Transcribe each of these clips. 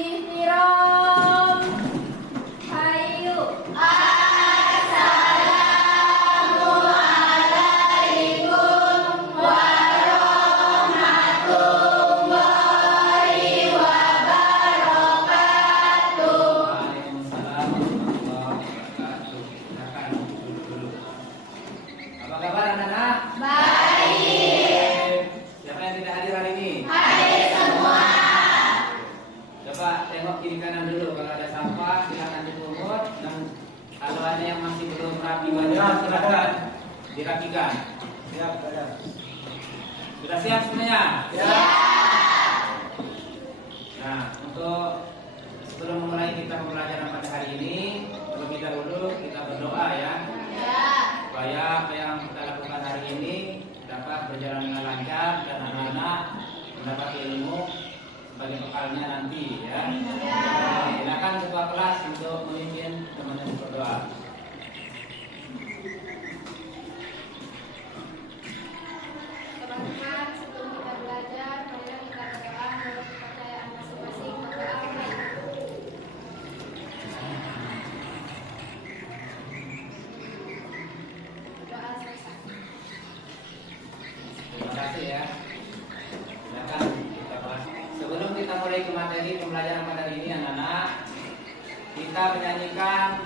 Bismillah. Hayu. Apa kabar anak-anak? Baik. Siapa yang tidak hadir hari ini? Hadir semua. Coba tengok kiri kanan dulu. Kalau ada sampah silakan dipungut, dan kalau ada yang masih belum rapi bajunya silakan dirapikan. Siap, ada. Sudah siap semuanya? Ya. Nah, untuk sebelum memulai kita pembelajaran pada hari ini, terlebih dahulu kita berdoa ya, supaya apa yang kita lakukan hari ini dapat berjalan dengan lancar dan anak-anak mendapat ilmu sebagai bekalnya nanti ya. Silakan ketua kelas untuk memimpin teman-teman berdoa. Teman-teman, sebelum kita belajar, marilah kita berdoa menurut kepercayaan masing-masing. Amin. Doa selesai. Terima kasih ya. Silakan kita bahas. Sebelum kita mulai ke materi pembelajaran pada hari ini anak-anak, kita menyanyikan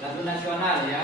lagu nasional ya.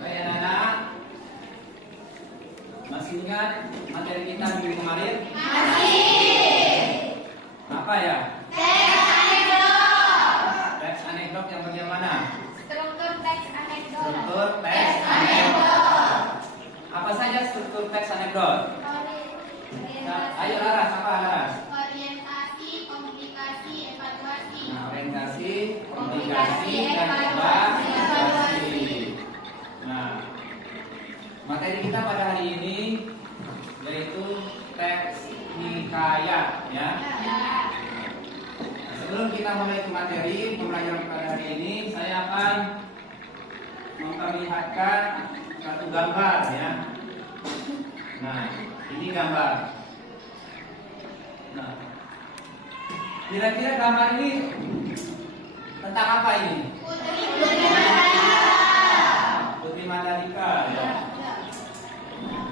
Baik anak-anak, masih ingat materi kita minggu kemarin? Apa ya? Teks anekdot yang bagian mana? Struktur teks anekdot. Struktur teks anekdot. Apa saja struktur teks anekdot? Ayo Laras, apa Laras? Orientasi, komunikasi, evaluasi. Nah, orientasi, komunikasi, dan evaluasi. Nah, materi kita pada hari ini yaitu teks hikayat ya. Nah, sebelum kita mulai ke materi pembelajaran pada hari ini, saya akan memperlihatkan satu gambar ya. Nah, ini gambar. Nah, kira-kira gambar ini tentang apa ini? Putri Mandalika ya.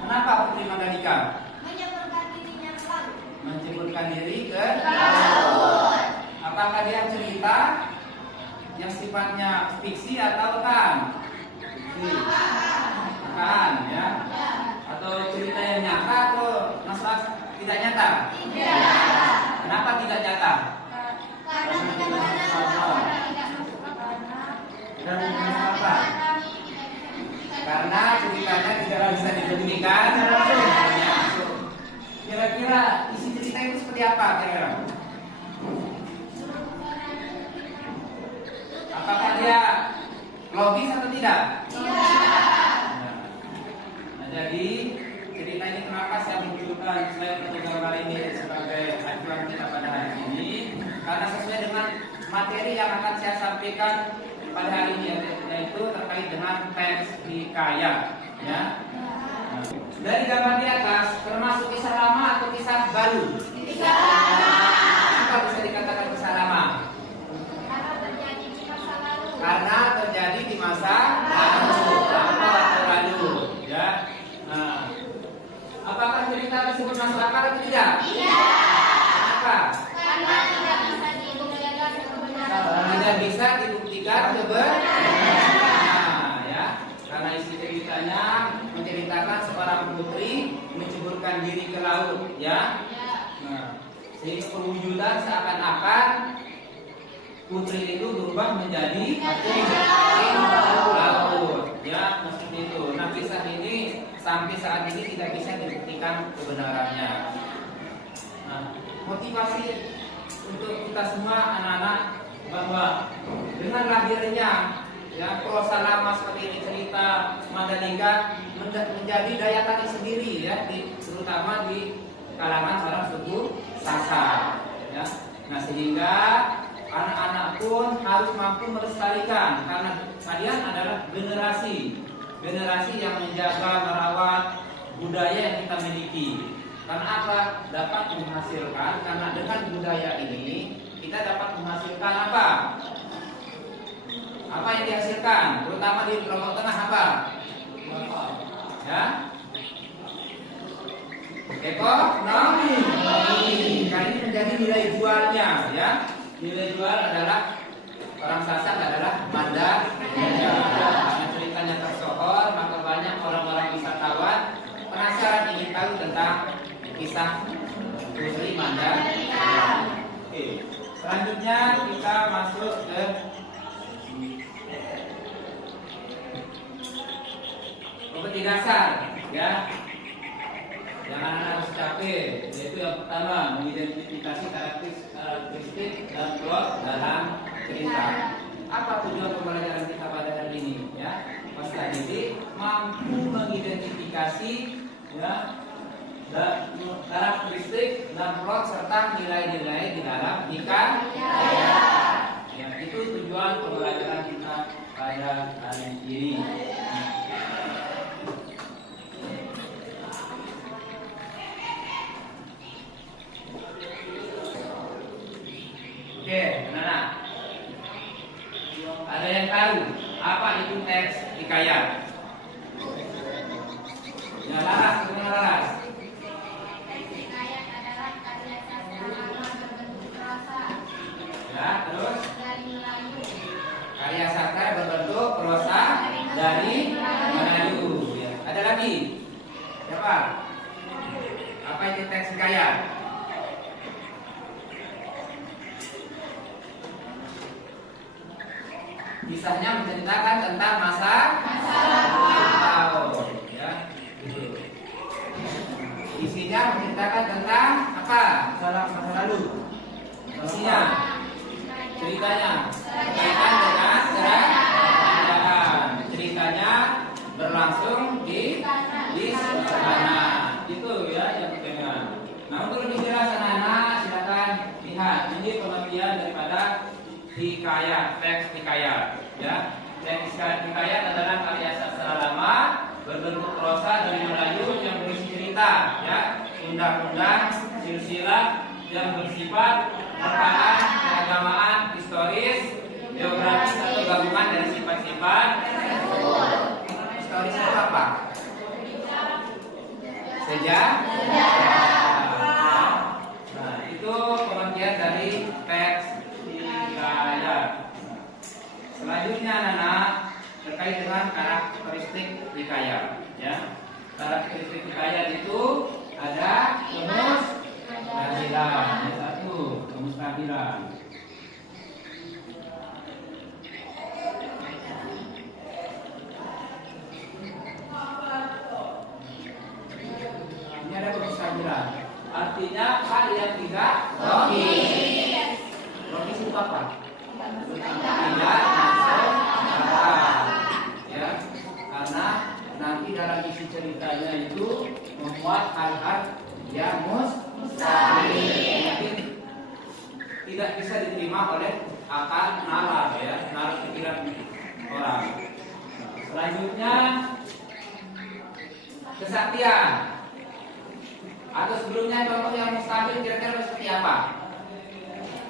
Kenapa Putri Mandalika? Menyebarkan dirinya ke laut. Menceburkan diri ke Laut. Apakah dia cerita yang sifatnya fiksi atau kan? Fiksi. Kan ya. Atau cerita yang nyata atau masalah tidak nyata? Tidak. Kenapa tidak nyata? Karena tidak benar. Dan kenapa? Karena ceritanya tidak bisa dibuktikan langsung. Kira-kira isi cerita itu seperti apa kira-kira? Apakah dia logis atau tidak? Nah, jadi cerita ini kenapa saya munculkan slide atau gambar ini sebagai acuan kita pada hari ini? Karena sesuai dengan materi yang akan saya sampaikan pada hari ini, yaitu terkait dengan teks hikayat. Ya. Nah, dari gambar di atas termasuk kisah lama atau kisah baru? Kisah lama. Kenapa bisa dikatakan kisah lama? Karena terjadi di masa lalu. Karena terjadi di masa lalu. Ya. atau tidak? Iya. Kenapa? Karena tidak bisa dibuktikan kebenaran. Tidak bisa dibuktikan kebenaran. Nah, ya. Karena isi ceritanya menceritakan seorang putri menceburkan diri ke laut, ya. Nah, sehingga perwujudan seakan-akan putri itu berubah menjadi laut, ya, maksud itu. Nah, kisah ini sampai saat ini tidak bisa dibuktikan kebenarannya. Nah, motivasi untuk kita semua anak-anak bahwa dengan lahirnya ya prosa lama seperti ini, cerita Mandalika menjadi daya tarik sendiri ya, terutama di kalangan orang suku Sasak, ya. Nah, sehingga anak-anak pun harus mampu melestarikan karena kalian adalah generasi yang menjaga merawat budaya yang kita miliki. Karena apa? Dapat menghasilkan, karena dengan budaya ini kita dapat menghasilkan apa? Apa yang dihasilkan? Terutama di Lombok Tengah apa? Ya? Ekonomi. Kali ini menjadi nilai jualnya, ya. Nilai jual adalah orang Sasak adalah Manda. Karena ceritanya tersohor, maka banyak orang-orang wisatawan penasaran ingin tahu tentang kisah Putri Manda. Oke. Selanjutnya kita masuk ke kompetisi dasar, ya. Yang anak harus capai, yaitu yang pertama mengidentifikasi karakteristik dan plot dalam cerita. Apa tujuan pembelajaran kita pada hari ini? Ya, Mas Tadi mampu mengidentifikasi ya karakteristik dan plot serta nilai-nilai di dalam ikan. Ya, itu tujuan pembelajaran kita pada hari ini. Oke, anak-anak. Ada yang tahu apa itu teks hikayat? Ya, Laras, gimana Laras? Teks hikayat adalah karya sastra lama berbentuk prosa Ya, terus dari Melayu. karya sastra berbentuk prosa dari Melayu. Ya. Ada lagi? Siapa? Apa itu teks hikayat? Kisahnya menceritakan tentang masa lalu, ya. Gitu. Isinya menceritakan tentang apa? Masa lalu. Isinya, ceritanya berkaitan dengan kerajaan. Ceritanya berlangsung di sana. Itu ya yang penting. Nah, untuk lebih jelas anak-anak silakan lihat ini pengertian daripada hikayat, teks hikayat, ya. Teks hikayat adalah karya sastra lama berbentuk prosa dari Melayu yang berisi cerita, ya, undang-undang, silsilah yang bersifat merupakan keagamaan, historis, geografis atau gabungan dari sifat-sifat. Historis itu apa? Sejarah. Nah, itu pengertian dari teks hikayat. Selanjutnya anak-anak terkait dengan karakteristik hikayat, ya. Karakteristik hikayat itu ada kemustahilan. Yang satu, kemustahilan. Ini ada kemustahilan. Artinya hal yang tidak logis. Logis itu apa? Tidak langsung ya, karena nanti dalam isi ceritanya itu memuat hal-hal yang mustahil, mungkin tidak bisa diterima oleh akal nalar, ya, nalar pikiran orang. Selanjutnya kesaktian, atau sebelumnya contoh yang mustahil kira-kira seperti apa?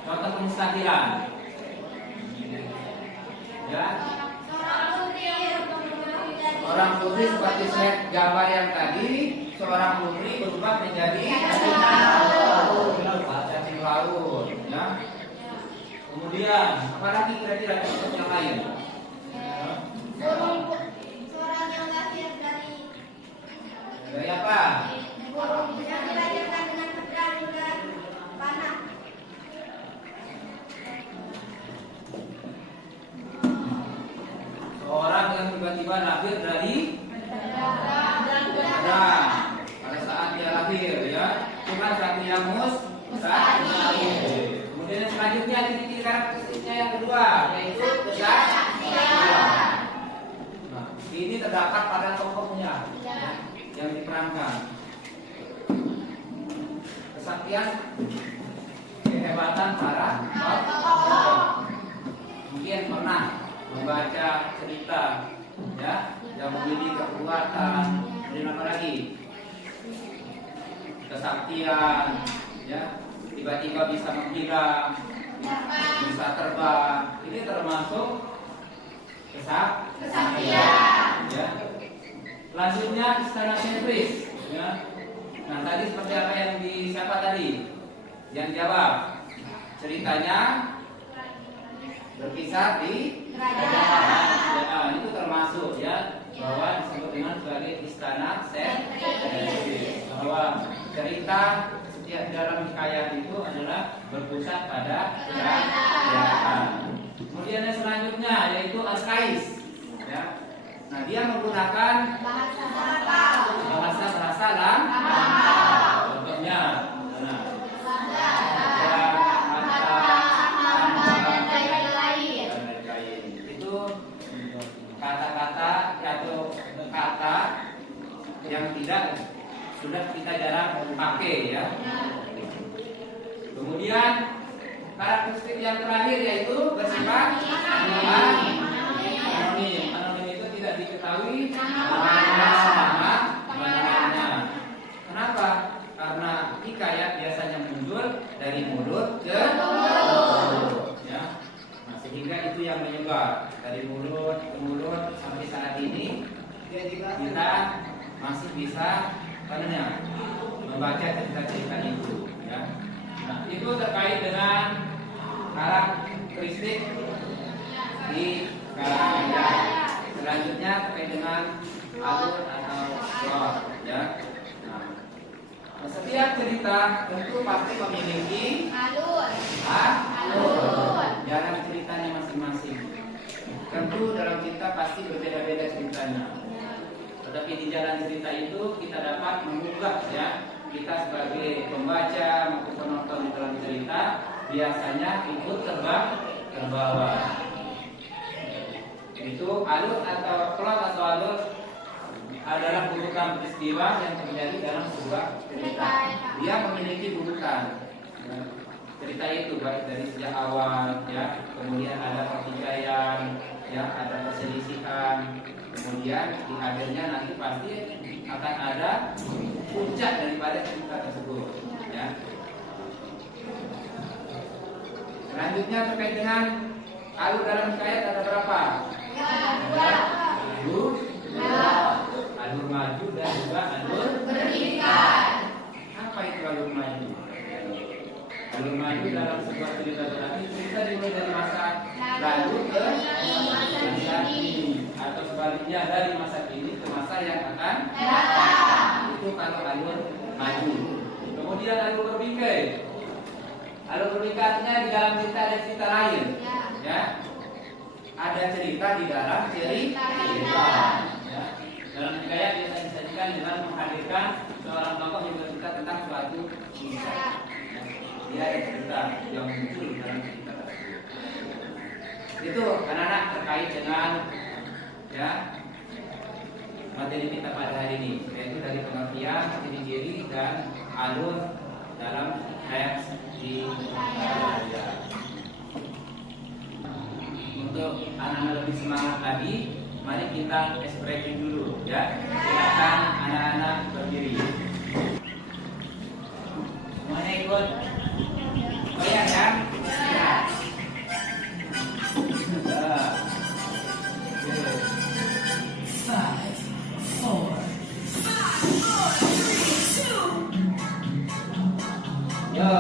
Contoh kemustahilan. Ya. Seorang putri seperti slide gambar yang tadi, seorang putri berubah menjadi Apalagi kira-kira contoh yang lain? Burung yang lahir Dari apa? burung yang dilahirkan dengan pedang dan panah. Seorang yang tiba-tiba lahir dari pedang pada saat dia lahir, ya. Cuma satu yang mustahil. Kemudian yang selanjutnya ciri-ciri karakteristiknya yang kedua, yaitu kesaktian. Nah, ini terdapat pada tokohnya yang diperankan. Kesaktian, kehebatan para tokoh. Mungkin pernah membaca cerita, ya, yang memiliki kekuatan. Dan apa lagi? Kesaktian, ya, tiba-tiba bisa menghilang, bisa terbang. Ini termasuk kesaktian. Ya. Selanjutnya istana sentris. Ya. Nah, tadi seperti apa yang di siapa tadi? Yang jawab. Ceritanya berkisar di kerajaan. Itu termasuk, ya, bahwa disebut dengan sebagai istana sentris. Bahwa cerita setiap dalam hikayat itu adalah berpusat pada kerajaan. Kemudian yang selanjutnya yaitu Al-Qais, ya. Nah, dia menggunakan bahasa lang. Contohnya, nah, itu kata-kata atau kata yang tidak sudah kita jarang pakai, ya. Kemudian karakteristik yang terakhir yaitu bersifat anonim. Anonim itu tidak diketahui nama namanya. Kenapa? Karena hikayat biasanya muncul dari mulut ke mulut, ya. Nah, sehingga itu yang menyebar dari mulut ke mulut sampai saat ini kita masih bisa membaca cerita-cerita itu, ya. Nah, itu terkait dengan karakteristik di karya. Selanjutnya terkait dengan alur atau plot, ya. Nah, setiap cerita tentu pasti memiliki alur, jalan ceritanya masing-masing. Tentu dalam cerita pasti berbeda-beda ceritanya. Tetapi di jalan cerita itu kita dapat mengunggah, ya, kita sebagai pembaca maupun penonton di dalam cerita biasanya ikut terbawa. Itu alur atau plot atau alur adalah urutan peristiwa yang terjadi dalam sebuah cerita. Dia memiliki urutan. Cerita itu baik dari sejak awal, ya, kemudian ada pertikaian, ya, ada perselisihan, kemudian di akhirnya nanti pasti akan ada puncak daripada cerita tersebut, ya. Selanjutnya terkait dengan alur dalam hikayat ada berapa? Alur maju dan juga alur berbingkai. Apa itu alur maju? Alur maju dalam sebuah cerita berarti cerita dimulai dari masa lalu ke masa kini, atau sebaliknya dari masa kini ke masa yang akan datang. Itu kalau alur maju. Kemudian alur berbingkai. Alur berbingkai artinya di dalam cerita ada cerita lain, ya. Ada cerita di dalam cerita. Ya. Dalam hikayat biasa disajikan dengan menghadirkan seorang tokoh yang bercerita tentang suatu kisah. Dia ada cerita yang muncul dalam cerita tersebut. Itu anak-anak terkait dengan, ya, materi kita pada hari ini, yaitu dari pengertian, ciri-ciri dan alur dalam teks di hikayat. Untuk anak-anak lebih semangat lagi, mari kita ekspresi dulu, ya. Silakan anak-anak berdiri. Semuanya ikut. Oh ya, kan? Ya. Yo.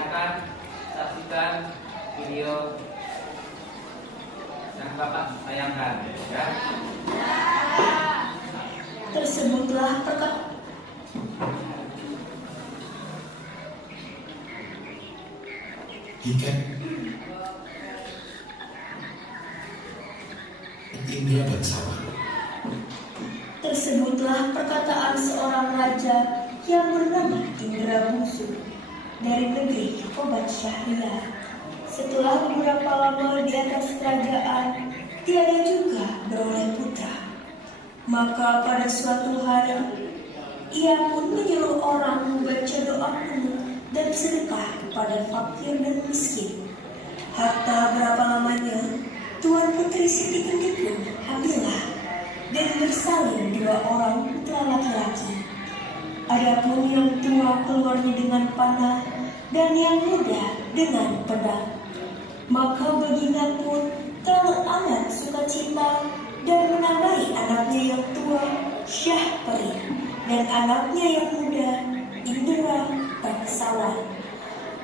silakan saksikan video yang Bapak sayangkan ya. Tersebutlah perkataan ikan indra bangsawan. Tersebutlah perkataan seorang raja yang bernama Indra Bungsu dari negeri Obat Syahriar. Setelah beberapa lama di atas kerajaan, tiada juga beroleh putra. Maka pada suatu hari, ia pun menyuruh orang membaca doa kunut dan sedekah kepada fakir dan miskin. Harta berapa lamanya, Tuan Putri Siti Kendi pun hamillah dan bersalin 2 orang putra laki-laki. Adapun yang tua keluarnya dengan panah dan yang muda dengan pedang. Maka baginda pun terlalu amat sukacita dan menambahi anaknya yang tua Syahperi dan anaknya yang muda Indra Bangsawan.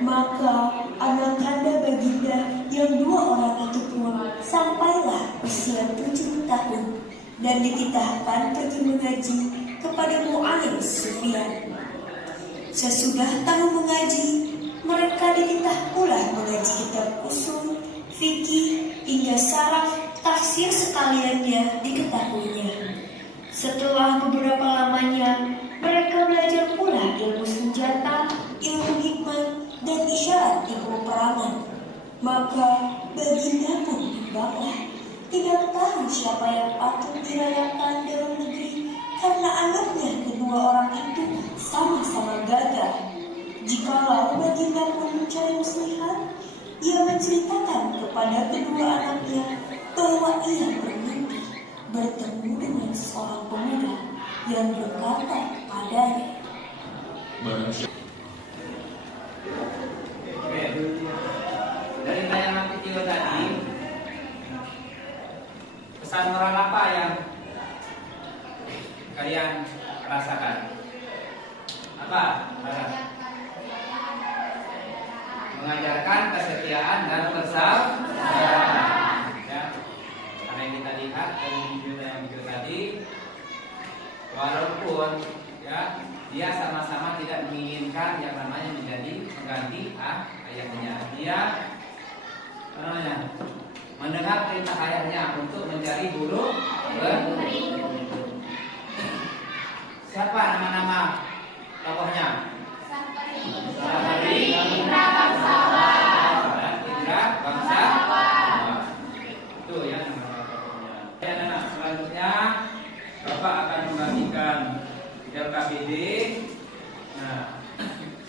Maka anak kanda baginda yang 2 orang itu pun sampailah usia 7 tahun dan dititahkan pergi mengaji kepada Mu'alim Sufyan. Sesudah tahu mengaji, mereka dititah pula mengaji kitab usul, fikih, hingga saraf, tafsir sekaliannya diketahuinya. Setelah beberapa lamanya, mereka belajar pula ilmu senjata, ilmu hikmat, dan isyarat di peperangan. Maka baginda pun bimbanglah, tidak tahu siapa yang patut dirayakan dalam negeri karena anaknya kedua orang itu sama-sama gagal. Jikalau baginda pun mencari muslihat, ia menceritakan kepada kedua anaknya bahwa ia bermimpi bertemu dengan seorang pemuda yang berkata kepadanya, Oke. Dari tayangan video tadi, pesan moral apa yang kalian rasakan? Apa? Mengajarkan kesetiaan dan kesabaran. Ya. Karena yang kita lihat dari video tadi, walaupun ya dia sama-sama tidak menginginkan yang namanya menjadi mengganti ayahnya. Dia mendengar perintah ayahnya untuk mencari bulu beri. Siapa nama-nama tokohnya? Syahperi, Indra Bangsawan. Indra Bangsawan. Itu ya nama tokohnya. Dan selanjutnya Bapak akan membagikan LKPD. Nah,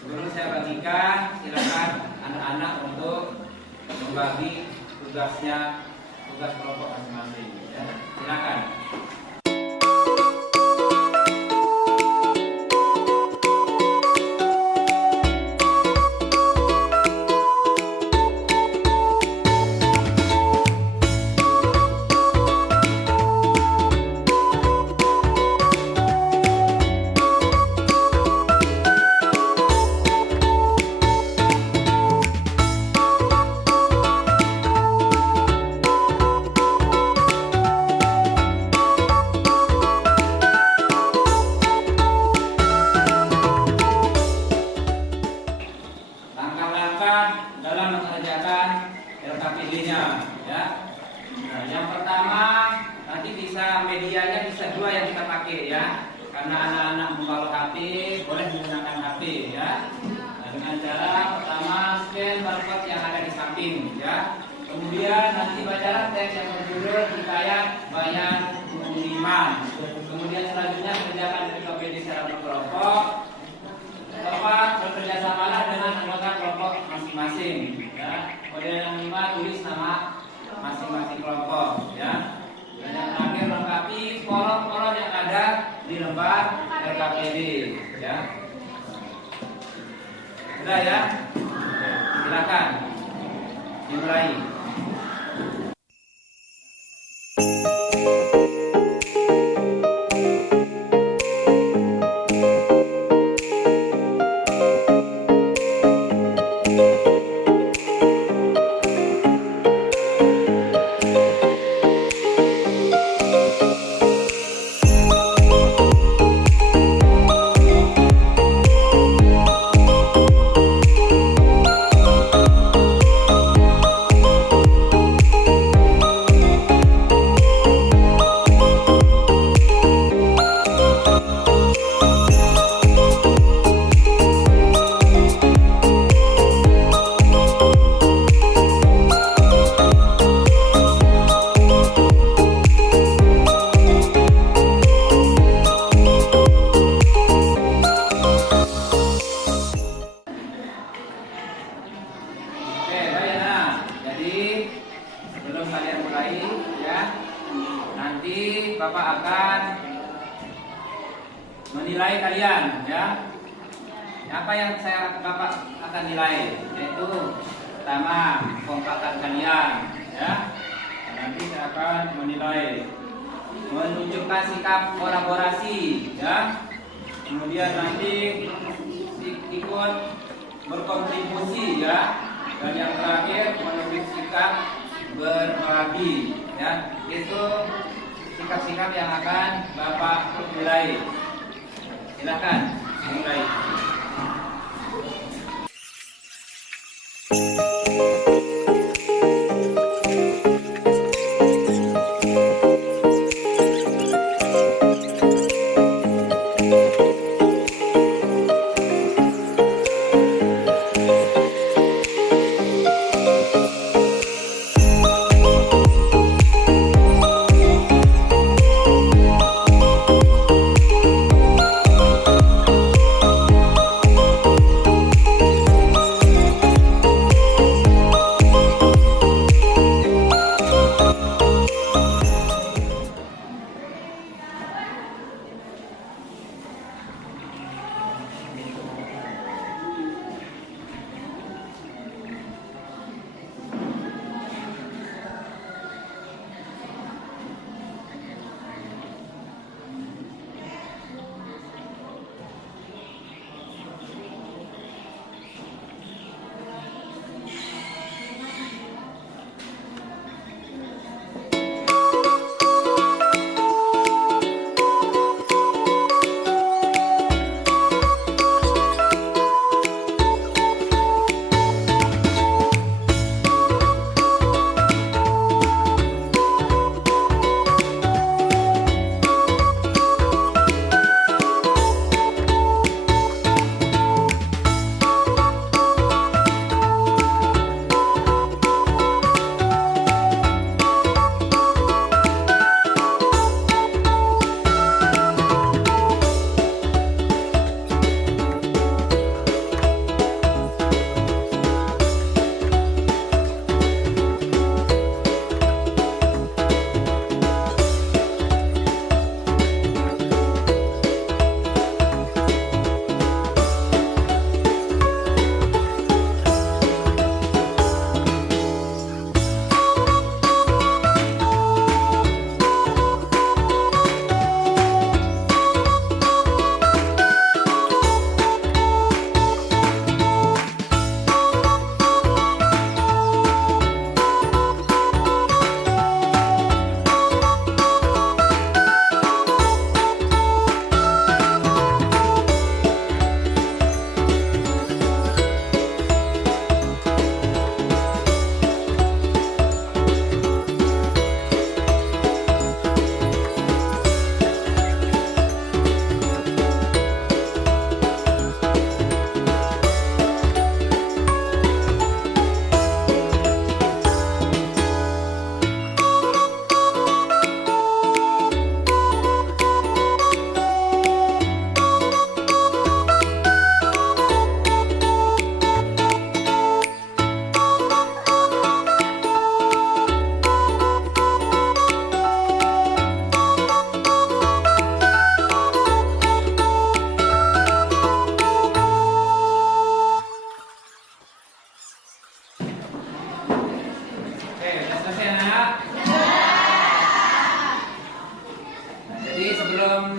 sebelum saya bagikan, silakan anak-anak untuk membagi tugasnya, tugas kelompok masing-masing. Ya, silakan. Dalam mengerjakan LKPD-nya ya. Nah, yang pertama nanti bisa medianya bisa 2 yang kita pakai ya. Karena anak-anak membawa HP, boleh menggunakan HP ya. Nah, dengan cara pertama scan barcode yang ada di samping ya. Kemudian nanti bacalah teks yang berjudul Hikayat Bayan Pengiriman. Kemudian selanjutnya kerjakan LKPD secara berkelompok. Bapak bekerja samalah dengan anggota kelompok masing-masing ya. Kemudian yang 5 tulis nama masing-masing kelompok ya. Dan yang terakhir lengkapi kolom-kolom yang ada di lembar LKPD ya. Sudah ya? Silakan dimulai. menilai kalian, ya. Apa yang Bapak akan nilai? Yaitu pertama, kompakan kalian, ya. Nanti saya akan menilai, menunjukkan sikap kolaborasi, ya. Kemudian nanti ikut berkontribusi, ya. Dan yang terakhir menunjukkan sikap berbagi, ya. Itu sikap-sikap yang akan Bapak nilai. Silakan mulai.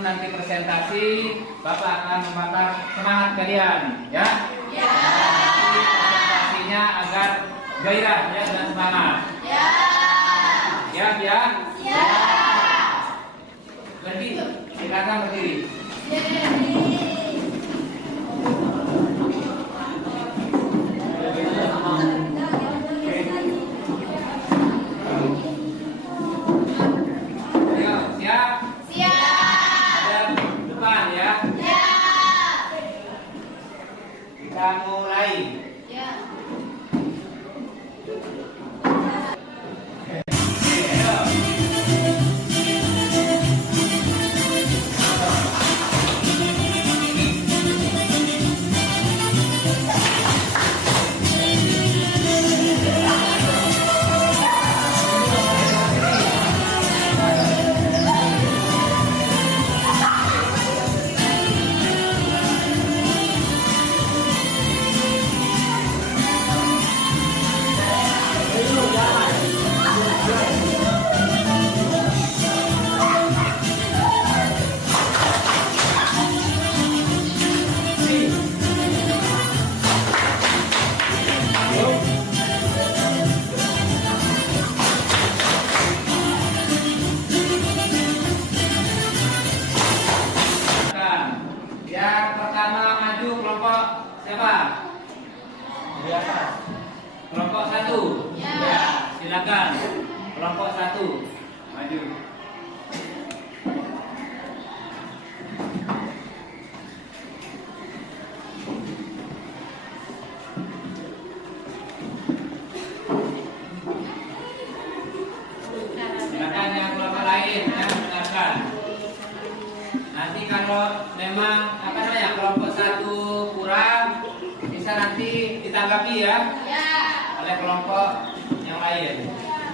nanti presentasi, Bapak akan membakar semangat kalian, ya? Ya. Nanti presentasinya agar gairah ya dan semangat. Ya. Siap ya? Siap. Berdiri, silakan berdiri. Kita mulai. Ya. Siapa? Di atas. Kelompok 1. Ya. Silakan. Kelompok 1. Maju. Silakan yang kelompok lain yang mendengarkan. Nanti kalau memang kelompok 1 kurang, bisa nanti ditanggapi ya oleh kelompok yang lain.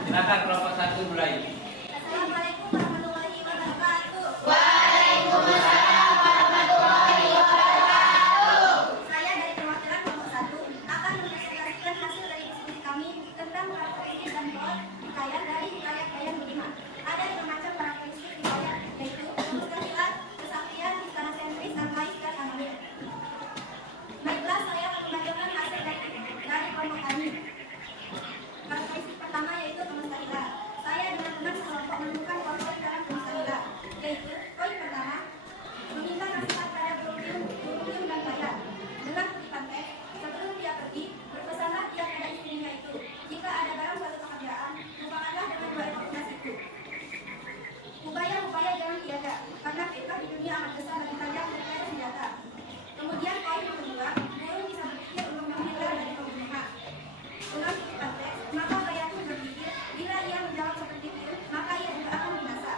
Silakan kelompok 1 mulai. Assalamualaikum warahmatullahi wabarakatuh. Waalaikumsalam warahmatullahi wabarakatuh. Saya dari perwakilan kelompok 1 akan mempresentasikan hasil dari diskusi kami tentang karakteristik dan plot hikayat dari hikayat Bayan Budiman. Ada 5 macam karakteristik hikayat, yaitu kemustahilan, kesaktian, istana sentris, armais, dan amalir. Baiklah, saya akan membacakan hasil dari kelompok kami. Karakteristik pertama yaitu kemustahilan. Saya dengan teman sekelompok menemukan poin dalam kemustahilan, yaitu poin pertama, meminta nasihat pada Burung dan Bayan. Dengan kutipan teks, sebelum dia pergi, berpesanlah dia pada istrinya itu, jika ada dalam suatu pekerjaan, lupakanlah dengan 2 ekor emas itu. Upaya-upaya jangan tiada, karena fitnah di dunia amat besar dan tajam daripada senjata. Kemudian poin yang kedua, burung bisa berpikir untuk menghindar dari pembunuhan. Dengan kutipan teks, maka Bayan pun berpikir, bila ia menjawab seperti itu, maka ia juga akan binasa.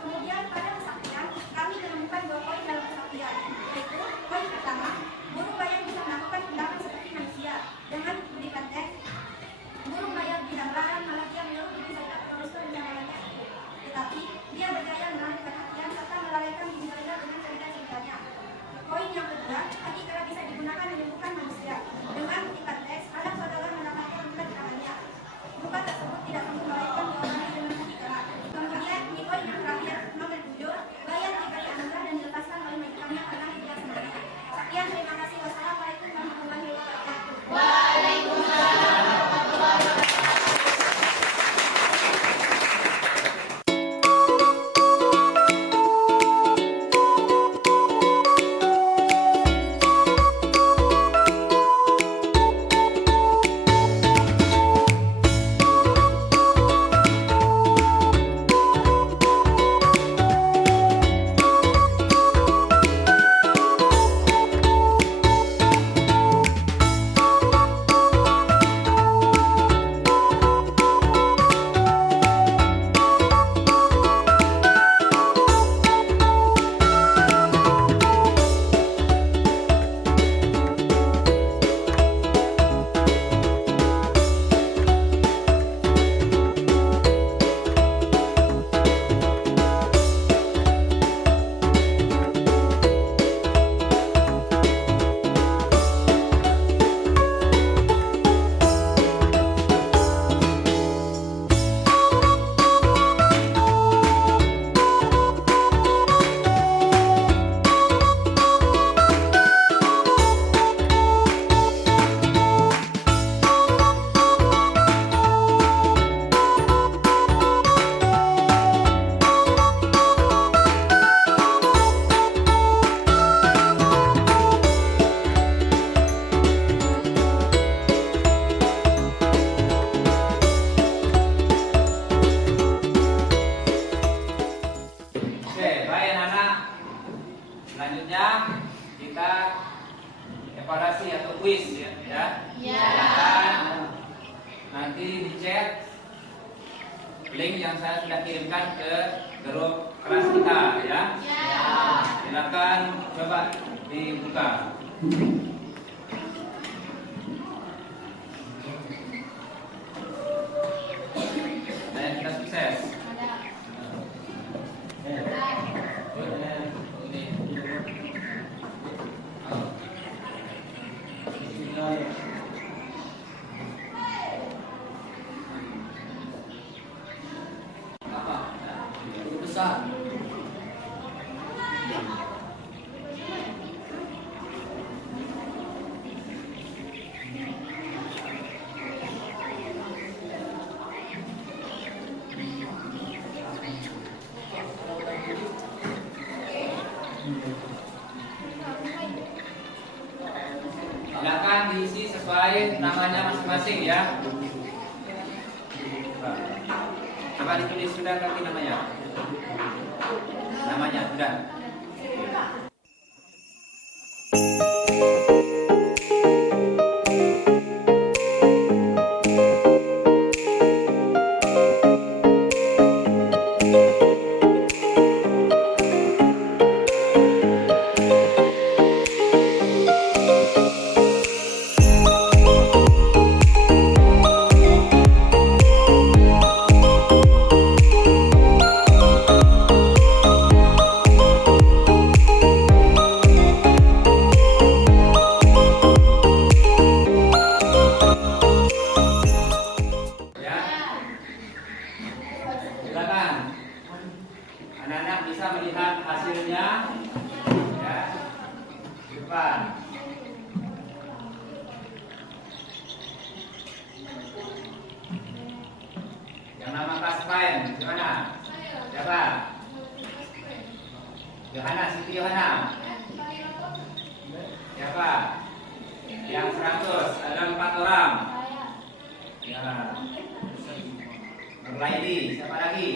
Kemudian pada kesaktian, kami menemukan 2 poin dalam kesaktian, yaitu poin pertama, burung Bayan bisa melakukan tindakan seperti manusia. Dengan kutipan teks, burung Bayan tidak melarang, malah dia menyuruh diri Zainab meneruskan rencana-rencana itu. Tetapi dia berjaya menarik perhatian serta melalaikan diri Zainab dengan cerita-ceritanya. Poin yang kedua, hati kera bisa digunakan menyembuhkan manusia. Dengan kutipan teks, anak saudagar mendapatkan bukan di tangannya. Buka tersebut tidak mampu melahirkan jawabannya dengan hati kera. Kemudian di poin yang terakhir, nomor 7, Bayan diberi anugerah dan dilepaskan oleh majikannya karena dia semangat. Sekian, terima kasih. Wassalamualaikum warahmatullahi wabarakatuh. Waalaikumsalam warahmatullahi wabarakatuh. Selanjutnya kita evaluasi atau kuis ya. Silakan nanti di chat link yang saya sudah kirimkan ke grup kelas kita ya. Silakan coba dibuka. Dan kita sukses. Besar. mulai namanya masing-masing ya. Coba ditulis sudah kaki namanya. Namanya sudah. Silakan. Anak-anak bisa melihat hasilnya. Ya. Depan. Yang nama Kaspain, gimana? Siapa? Yohana, Siti Yohana. Siapa? Yang 100, ada 4 orang. Ya. Berlaidi, siapa lagi?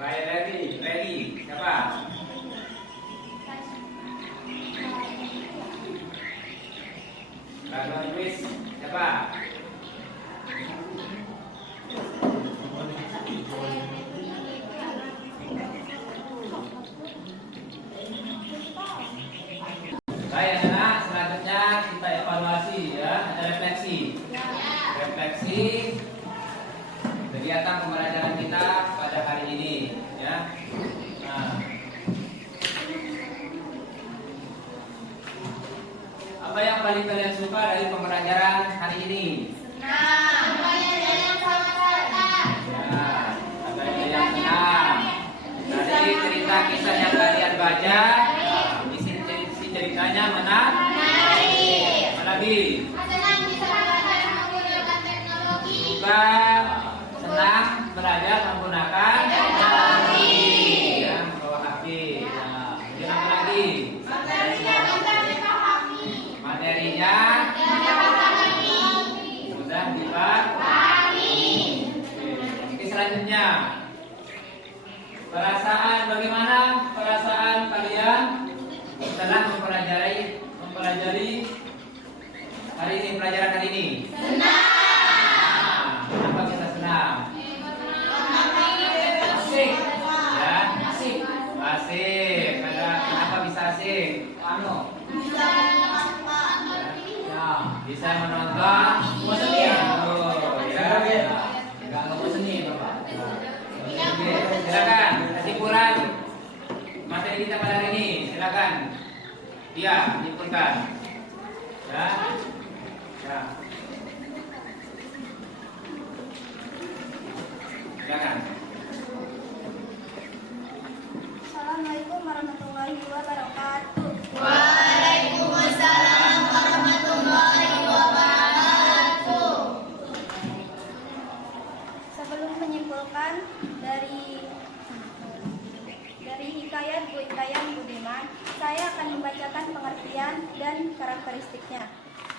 Ready, siapa? Radwan Luis, siapa? Baik anak, selanjutnya kita evaluasi ya, ada refleksi. Refleksi kegiatan pembelajaran kita pada hari ini ya. Nah, apa yang paling kalian suka dari pembelajaran hari ini? Ya, ada yang senang. Dari cerita kisah yang kalian baca, isi ceritanya menarik. Apa lagi? Juga senang belajar menggunakan teknologi. Ya, membawa HP. Nah, kemudian apa lagi? Materinya mudah dipahami. Oke, selanjutnya perasaan, bagaimana perasaan kalian setelah mempelajari hari ini, pelajaran hari ini? Kenapa bisa senang? Asik. Ya, asik. Kenapa bisa asik? Bisa menonton seni. Oh, ya. Enggak mau seni, Bapak. Oke, silakan kesimpulan materi kita pada hari ini. Silakan. Iya, simpulkan. Ya. Ya. Silakan. Assalamualaikum warahmatullahi wabarakatuh. Waalaikumsalam warahmatullahi wabarakatuh. Sebelum menyimpulkan dari hikayat Bu Ikayam Budiman, saya akan membacakan pengertian dan karakteristiknya.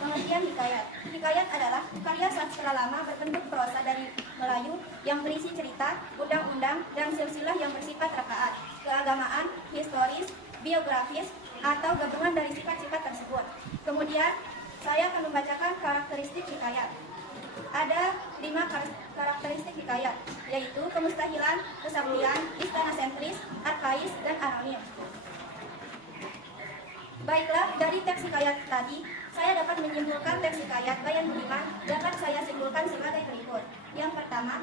Pengertian hikayat. Hikayat adalah karya sastra lama berbentuk prosa dari Melayu yang berisi cerita, undang-undang, dan silsilah yang bersifat rakaat, keagamaan, historis, biografis, atau gabungan dari sifat-sifat tersebut. Kemudian, saya akan membacakan karakteristik hikayat. Ada 5 karakteristik hikayat, yaitu kemustahilan, kesaktian, istana sentris, arkais, dan anonim. Baiklah, dari teks hikayat tadi, saya dapat menyimpulkan teks hikayat Bayan Budiman dapat saya simpulkan sebagai berikut. Yang pertama,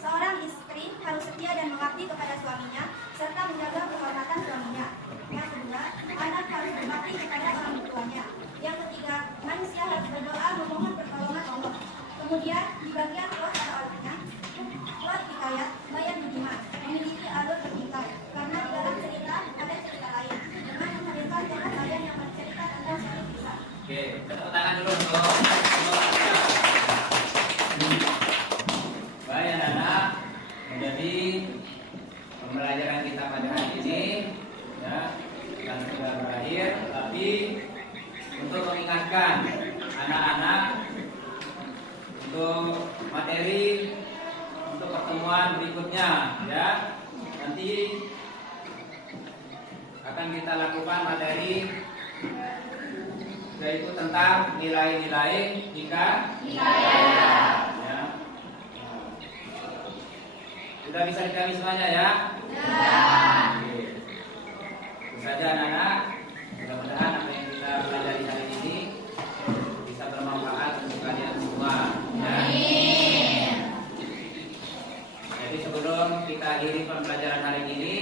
seorang istri harus setia dan mengabdi kepada suaminya, serta menjaga kehormatan suaminya. Yang kedua, anak harus berbakti kepada orang tuanya. Yang ketiga, manusia harus berdoa memohon pertolongan Allah. Kemudian, di bagian plot atau alurnya, plot hikayat Bayan Budiman memiliki alur bertingkat, karena di dalam cerita ada cerita lain, dengan menghadirkan tokoh lain yang bercerita tentang satu kisah. Oke, tepuk tangan dulu untuk baik anak-anak. Menjadi pembelajaran kita pada hari ini ya, dan sudah berakhir, tapi untuk mengingatkan anak-anak untuk materi untuk pertemuan berikutnya, ya. Nanti akan kita lakukan materi yaitu tentang nilai-nilai jika ya. Sudah bisa dipahami semuanya ya? Oke. Itu saja anak-anak. Mudah-mudahan apa yang kita pelajari hari ini bisa bermanfaat untuk kalian semua. Ya. Jadi sebelum kita akhiri pembelajaran hari ini,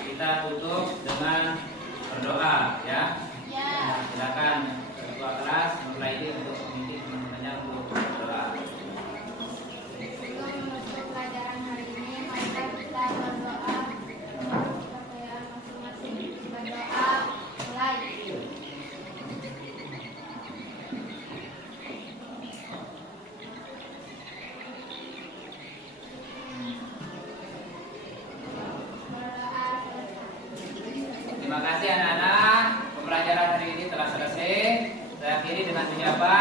kita tutup dengan berdoa, ya. Silakan ketua kelas memulai ini untuk memimpin teman-temannya untuk berdoa. Sebelum menutup pelajaran hari ini, mari kita berdoa kepercayaan masing-masing. Berdoa mulai. Terima kasih anak-anak. Pembelajaran hari ini telah selesai. Saya akhiri dengan ucapan